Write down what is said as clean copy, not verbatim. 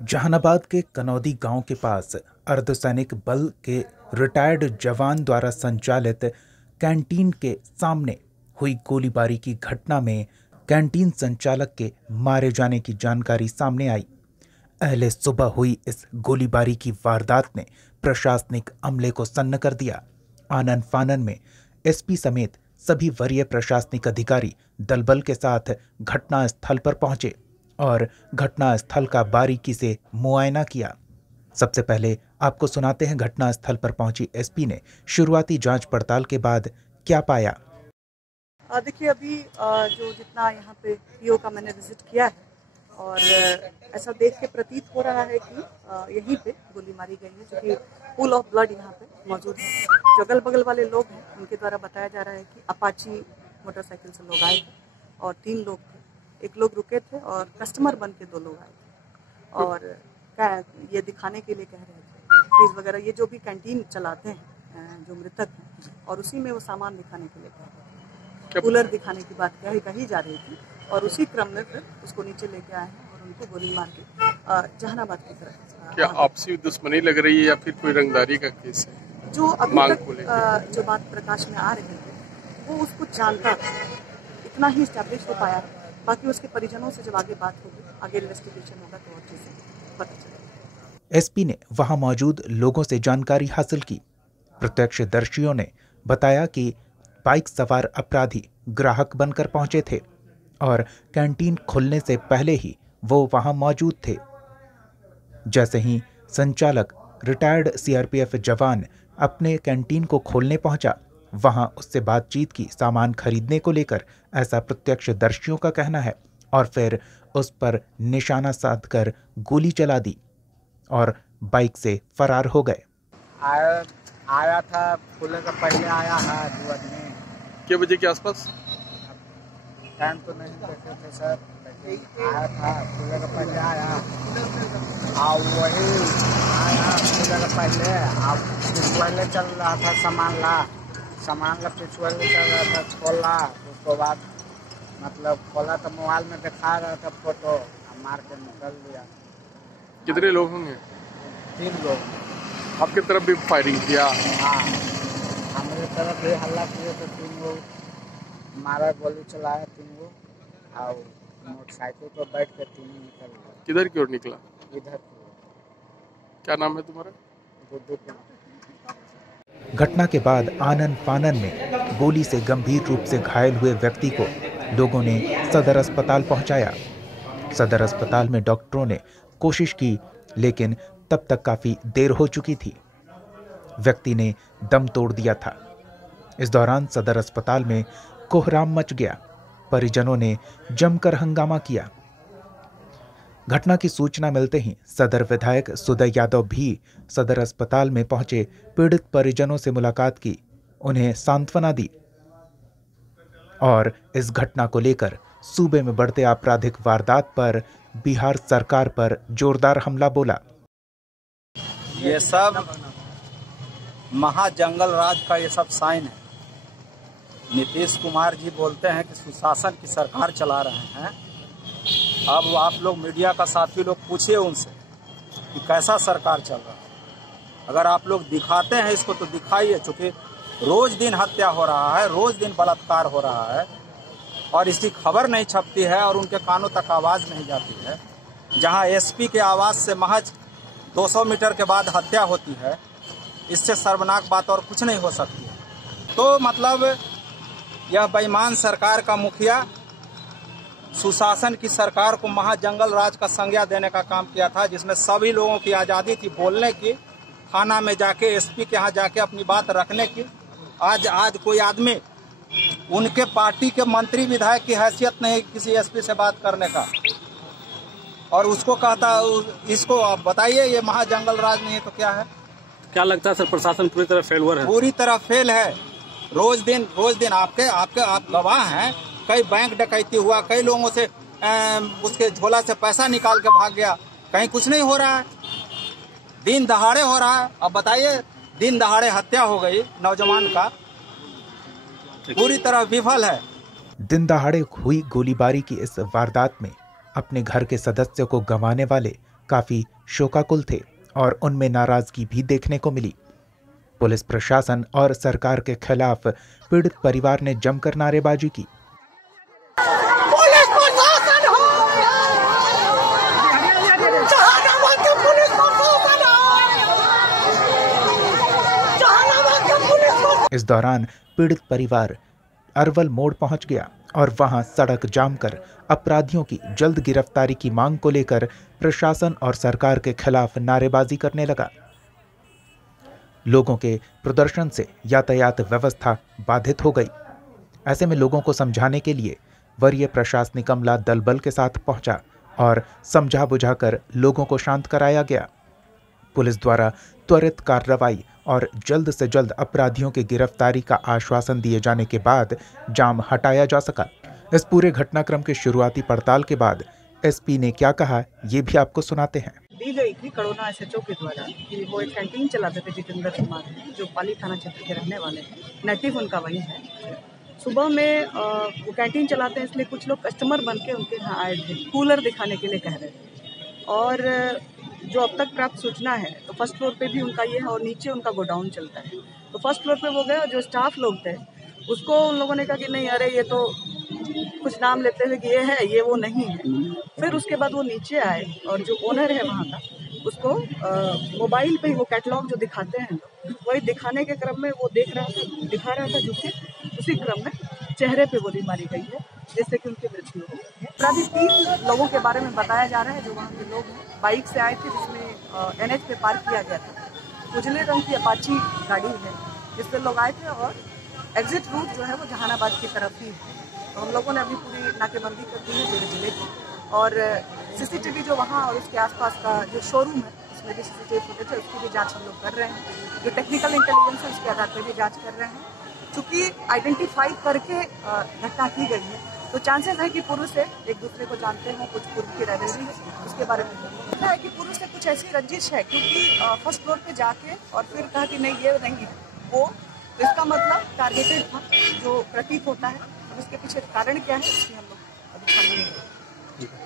जहानाबाद के कनौदी गांव के पास अर्धसैनिक बल के रिटायर्ड जवान द्वारा संचालित कैंटीन के सामने हुई गोलीबारी की घटना में कैंटीन संचालक के मारे जाने की जानकारी सामने आई। अहले सुबह हुई इस गोलीबारी की वारदात ने प्रशासनिक अमले को सन्न कर दिया। आनन फानन में एसपी समेत सभी वरीय प्रशासनिक अधिकारी दलबल के साथ घटना स्थल पर पहुंचे और घटना स्थल का बारीकी से मुआयना किया। सबसे पहले आपको सुनाते हैं घटना स्थल पर पहुंची एसपी ने शुरुआती जांच पड़ताल के बाद क्या पाया। देखिए, अभी जो जितना यहाँ पे पीओ का मैंने विजिट किया है और ऐसा देख के प्रतीत हो रहा है कि यहीं पे गोली मारी गई है, जो कि पूल ऑफ ब्लड यहाँ पे मौजूद है। जो अगल बगल वाले लोग हैं उनके द्वारा बताया जा रहा है कि अपाची मोटरसाइकिल से लोग आए थे और 3 लोग थे। एक लोग रुके थे और कस्टमर बन के 2 लोग आए थे और ये दिखाने के लिए कह रहे थे फ्रीज वगैरह, ये जो भी कैंटीन चलाते हैं जो मृतक हैं, और उसी में वो सामान दिखाने के लिए कह रहे थे। कूलर दिखाने की बात कही जा रही थी और उसी क्रम में फिर उसको नीचे लेके आए हैं और उनको गोली मार के जहानाबाद की तरफ। क्या आपसी दुश्मनी लग रही है या फिर कोई रंगदारी का केस है? जो अभी तक जो बात प्रकाश में आ रही है वो उसको जानता था, इतना ही स्टैब्लिश हो पाया। बाकी उसके परिजनों से जब आगे बात होगी, आगे इन्वेस्टिगेशन होगा तो और चीजें पता चलेगी। एसपी ने वहां मौजूद लोगों से जानकारी हासिल की। प्रत्यक्षदर्शियों ने बताया कि बाइक सवार अपराधी ग्राहक बनकर पहुंचे थे और कैंटीन खुलने से पहले ही वो वहां मौजूद थे। जैसे ही संचालक रिटायर्ड सीआरपीएफ जवान अपने कैंटीन को खोलने पहुंचा, वहां उससे बातचीत की सामान खरीदने को लेकर, ऐसा प्रत्यक्षदर्शियों का कहना है, और फिर उस पर निशाना साधकर गोली चला दी और बाइक से फरार हो गए। आया था खुले का पहले आया है 2 आदमी। क्या बजे के आसपास? टाइम तो नहीं देखे थे सर, आया था खुले का पहले आया और वही आया खुले का पहले चल रहा था सामान ला पिछुआ चल रहा था, खोला। उसके बाद मतलब खोला तो मोबाइल में दिखा रहा था फोटो, मार के निकल लिया। कितने लोग होंगे? 3 लोग। आपकी तरफ भी फायरिंग किया? हाँ, हमारे तरफ भी हल्ला किए तो 3 लोग मारा, गोली चलाया 3 लोग और मोटरसाइकिल पर बैठ कर 3 निकल गए। किधर की ओर निकला? इधर की ओर। क्या नाम है तुम्हारा? गुड्डू। घटना के बाद आनन फानन में गोली से गंभीर रूप से घायल हुए व्यक्ति को लोगों ने सदर अस्पताल पहुंचाया। सदर अस्पताल में डॉक्टरों ने कोशिश की, लेकिन तब तक काफी देर हो चुकी थी। व्यक्ति ने दम तोड़ दिया था। इस दौरान सदर अस्पताल में कोहराम मच गया। परिजनों ने जमकर हंगामा किया। घटना की सूचना मिलते ही सदर विधायक सुदय यादव भी सदर अस्पताल में पहुंचे, पीड़ित परिजनों से मुलाकात की, उन्हें सांत्वना दी और इस घटना को लेकर सूबे में बढ़ते आपराधिक वारदात पर बिहार सरकार पर जोरदार हमला बोला। ये सब महाजंगल राज का ये सब साइन है। नीतीश कुमार जी बोलते हैं कि सुशासन की सरकार चला रहे हैं। अब आप लोग मीडिया का साथी लोग पूछिए उनसे कि कैसा सरकार चल रहा है। अगर आप लोग दिखाते हैं इसको तो दिखाइए, क्योंकि रोज दिन हत्या हो रहा है, रोज दिन बलात्कार हो रहा है और इसकी खबर नहीं छपती है और उनके कानों तक आवाज़ नहीं जाती है। जहां एसपी के आवाज़ से महज 200 मीटर के बाद हत्या होती है, इससे शर्मनाक बात और कुछ नहीं हो सकती है। तो मतलब यह बेईमान सरकार का मुखिया सुशासन की सरकार को महाजंगल राज का संज्ञा देने का काम किया था, जिसमें सभी लोगों की आज़ादी थी बोलने की, थाना में जाके एसपी के यहाँ जाके अपनी बात रखने की। आज कोई आदमी उनके पार्टी के मंत्री विधायक की हैसियत नहीं किसी एसपी से बात करने का, और उसको कहता इसको आप बताइए ये महाजंगल राज नहीं है तो क्या है? क्या लगता है सर, प्रशासन पूरी तरह फेलवर है? पूरी तरह फेल है। रोज दिन आप गवाह हैं, कई बैंक डकैती हुआ, कई लोगों से उसके झोला से पैसा निकाल के भाग गया, कहीं कुछ नहीं हो रहा है। दिन दहाड़े हो रहा है। अब बताइए, दिन दहाड़े हत्या हो गई नौजवान का, पूरी तरह विफल है। दिन दहाड़े हुई गोलीबारी की इस वारदात में अपने घर के सदस्य को गंवाने वाले काफी शोकाकुल थे और उनमें नाराजगी भी देखने को मिली। पुलिस प्रशासन और सरकार के खिलाफ पीड़ित परिवार ने जमकर नारेबाजी की। इस दौरान पीड़ित परिवार अरवल मोड़ पहुंच गया और वहां सड़क जाम कर अपराधियों की जल्द गिरफ्तारी की मांग को लेकर प्रशासन और सरकार के खिलाफ नारेबाजी करने लगा। लोगों के प्रदर्शन से यातायात व्यवस्था बाधित हो गई। ऐसे में लोगों को समझाने के लिए वरीय प्रशासनिक अमला दल बल के साथ पहुंचा और समझा बुझाकर लोगों को शांत कराया गया। पुलिस द्वारा त्वरित कार्रवाई और जल्द से जल्द अपराधियों की गिरफ्तारी का आश्वासन दिए जाने के बाद जाम हटाया जा सका। इस पूरे घटनाक्रम के शुरुआती पड़ताल के बाद एसपी ने क्या कहा, ये भी आपको सुनाते हैं। दी गई थी कड़ोना एसएचओ के द्वारा कि वो एक कैंटीन चलाते थे जितेंद्र कुमार, जो पाली थाना क्षेत्र के रहने वाले हैं, नेटिव उनका वही है। सुबह में वो कैंटीन चलाते हैं, इसलिए कुछ लोग कस्टमर बन के उनके यहाँ आए थे, कूलर दिखाने के लिए कह रहे थे। और जो अब तक प्राप्त सूचना है तो फर्स्ट फ्लोर पे भी उनका ये है और नीचे उनका गोडाउन चलता है। तो फर्स्ट फ्लोर पे वो गए और जो स्टाफ लोग थे उसको उन लोगों ने कहा कि नहीं, अरे ये तो कुछ नाम लेते हुए कि ये है, ये वो नहीं है। फिर उसके बाद वो नीचे आए और जो ओनर है वहाँ का उसको मोबाइल पे ही वो कैटलॉग जो दिखाते हैं वही दिखाने के क्रम में वो दिखा रहा था झुक के, उसी क्रम में चेहरे पे गोली मारी गई है, जिससे कि उनकी मृत्यु हो गई है। अपराधी 3 लोगों के बारे में बताया जा रहा है जो वहाँ के लोग हैं। बाइक से आए थे जिसमें एनएच पे पार्क किया गया था। उजले रंग की अपाची गाड़ी है जिस पे लोग आए थे और एग्जिट रूट जो है वो जहानाबाद की तरफ ही है। तो हम लोगों ने अभी पूरी नाकेबंदी कर दी है पूरे जिले की और सीसीटीवी जो वहाँ और उसके आसपास का जो शोरूम है उसमें भी सीसीटीवी फुटेज है, उसकी भी जाँच हम लोग कर रहे हैं। जो टेक्निकल इंटेलिजेंस है उसके आधार पर भी जाँच कर रहे हैं। चूँकि आइडेंटिफाई करके घटना की गई है तो चांसेस है कि पुरुष से एक दूसरे को जानते हैं, कुछ पूर्व की रैली है उसके बारे में लगता है कि पुरुष से कुछ ऐसी रंजिश है, क्योंकि फर्स्ट फ्लोर पे जाके और फिर कहा कि नहीं ये नहीं है वो, तो इसका मतलब टारगेटेड था जो प्रतीत होता है। अब इसके पीछे कारण क्या है इसकी हम लोग अभी छानबीन करेंगे।